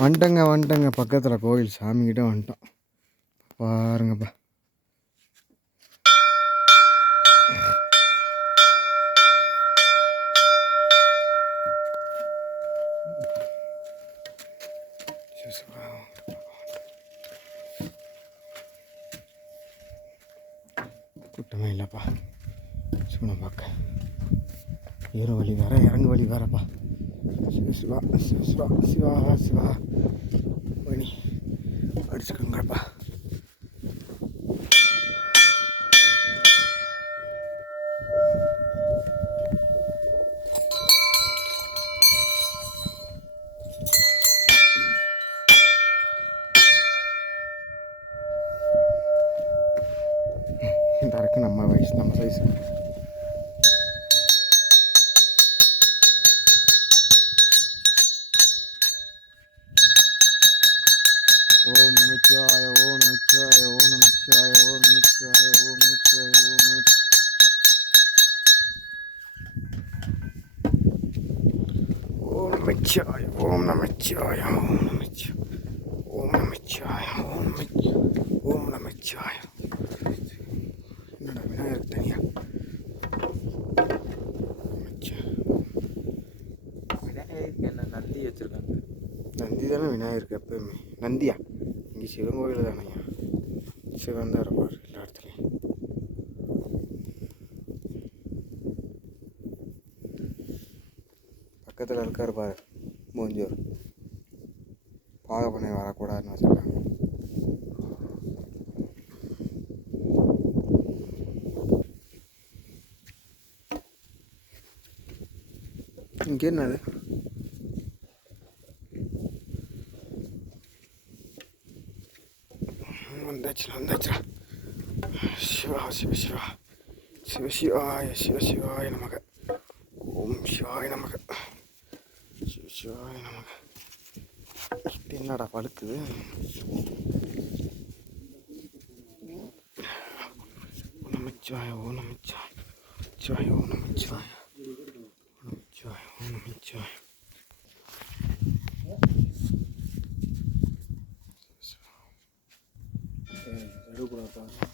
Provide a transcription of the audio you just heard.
வந்துட்டேங்க பக்கத்தில் கோயில் சாமிக்கிட்ட வந்துட்டோம். பாருங்கப்பா. கூட்டமே இல்லைப்பா. சும்மா பார்க்க ஏற வழி வேற, இறங்கு வழி வேறப்பா. சிவா சிவா சிவா சிவா சிவா வழி அடிச்சுக்கோங்கப்பா. இந்த அரைக்கு நம்ம வயசு, நம்ம சைஸு. ஓம் நமச்சிவாய ஓம் நமச்சிவாய ஓம் நமச்சிவாய ஓம் நமச்சிவாய ஓம் நமச்சிவாய ஓம் நமச்சிவாய. ஓம் நமச்சிவாய ஓம் நமச்சிவாய ஓம் நமச்சிவாய ஓம் நமச்சிவாய ஓம் நமச்சிவாய ஓம் நமச்சிவாய. என்னடா விநாயகருக்கு தனியா விநாயகருக்கு என்ன நந்தி வச்சுருக்காங்க? நந்தி தானே விநாயகருக்கு எப்பயுமே. நந்தியா? இங்கே சிவன் கோயில் தானேயா. சிவன் தான் இருப்பார் எல்லா இடத்துலையும். பக்கத்தில் இருக்கார் பாரு மூஞ்சூர். பாகப்பண்ணை வரக்கூடாதுன்னு வச்சுருக்காங்க. இங்கே என்னது? வந்தாச்சுடா. சிவா சிவ சிவா சிவ சிவாய சிவ சிவாய நமக. ஓம் சிவாய நமக. சிவ சிவாய நமக. என்னடா பழுக்குது? ஓ நமச்சிவாய ஓ நமச்சிவாய சிவாய ஓ நமச்சிவாய நமச்சிவாய ஓ நமச்சிவாய. எடுக்கூடாது.